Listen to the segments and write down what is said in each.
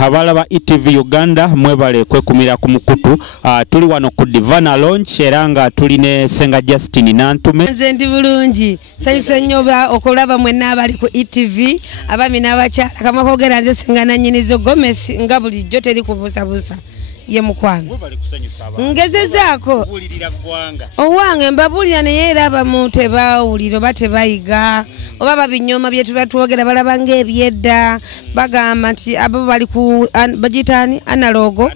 abalaba ETV Uganda mwebale kwekumira ku mukutu. Tuli wano ku Divana Launch era nga tuli ne Senga Justin Nantume. Nze ndi bulungi. Sanyusa nnyo okulaba mwenna abali ku ETV abami n'abakyala kama kogera nze Senga Nanyinizo Gomez nga bulijjo teri kubuusabuusa. Ye mukwano ngezezaako owange mbabulira naye era abamu tebawulira oba tebayiga oba babinyoma bye tubatwogera balaba ng'ebyedda bagamba nti abo bali ku bagitani analogo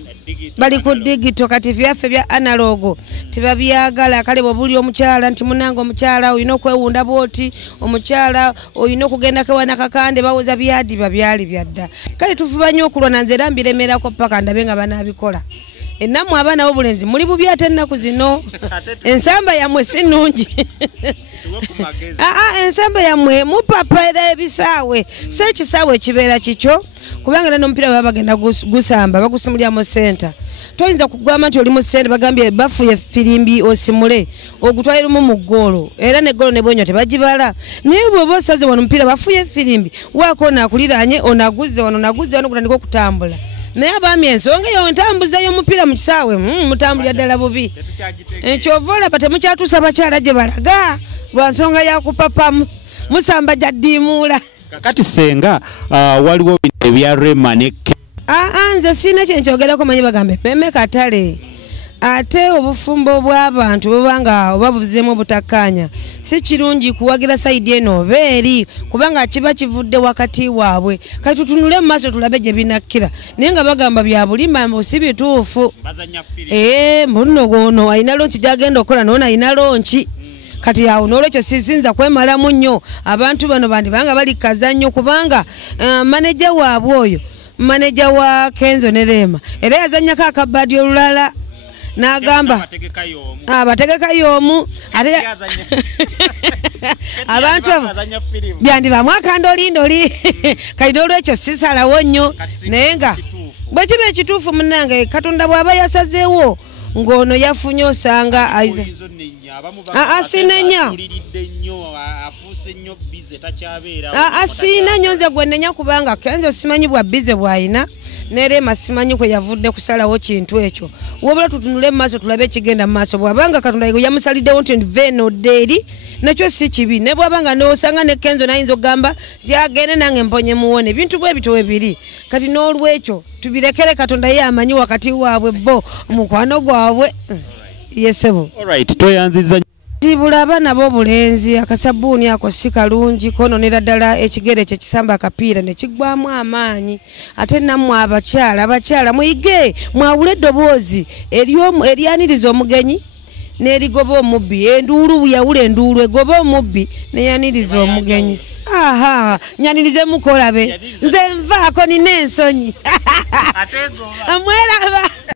bali ku digital kati byaffe bya analogo tebabyagala kale bobuli omukyala nti munanga omukyala oyina okwewunda bwoti omukyala oyina okugenda kewana kakande bawoza byadi babyali byadda kale tufubanye okulwa nanze era mbiremerako paka ndabe nga banabikola ennamu abaana b'obulenzi muli bubi ate ennaku zino ensamba yammwe si nnungi ensamba yammwe mupapera ebisaawe si ekisaawe kibeera kikyo kubanga n'omupiira baba bagenda gusamba bagusimulya mu center toyinza kugamba nti oli mu center bagambye bafuye firimbi osimule ogutwalira mu ggoolo era ne ggoolo ne bwonyo tebagibala naye bw'oba osaze wano omupiira bafuye firimbi waako onaakuliranye onaguzze wano kutandika okutambula naye abaami ensonga yo ntambuzayo omupiira mu kisaawe mutambulira ddala bubi ekyova olaba temukyatuusa bakyala gye balaga lwa nsonga yakupapamu musamba gyaddiimuula kakati Senga waliwo ebya Rema ne nze sina kyenkyogerako manyi bagambe meme katale ate obufumbo bw'abantu bwebanga oba buvuzeemu obutakkaanya si kirungi kuwagira sayidi eno oba eri kubanga kiba kivudde wakati waabwe kati tutunule mu maaso tulabe gye binakkira naye nga bagamba bya bulimba si bituufu munno gwono alina lonki gyagenda okukola noona alina lonki kati awo n'olwekyo sisinza kwemalamu nnyo abantu bano bandibanga bali kazannyo kubanga maneja waabwe oyo maneja wa Kenzo ne Rema era yazannyako akabadi olulala n'agamba abategeka y'omu ate abantu byandibamu akandolindoli kati n'olwekyo sisalawo nnyo naye nga bwe kiba ekituufu munnange Katonda bw'aba yasazeewo ng'ono yafunye osanga sinenya sina nnyo nze gwe nenya kubanga Kenzo simanyi bwa bize bw'ayina ne Rema simanyi kwe yavudde kusalawo kintu ekyo wabula tutunule mu maaso tulabe ekigenda mu maaso bw'abanga Katonda yamusaliddewo nti veno deri nakyo si kibi ne bw'abanga n'osanga ne Kenzo nayinza okugamba yagende nange mponye muwone bintu bwe bito webiri kati n'olwekyo tubirekere Katonda ye amanyi wakati waabwe bo omukwano gwabwe yesebo alright toyanziza tibula abaana b'obulenzi akasabuuni ako si kalungi kononera ddala ekigere kye kisamba akapiira ne kiggwamu amaanyi ate nammwe abakyala muyige mwawule eddoboozi eryaniriza omugenyi n'erigoba omubbi enduulu yawula enduulu egoba omubbi neyaniriza omugenyi nyanirize mukolabe nze nvaako nina ensonyi amweraba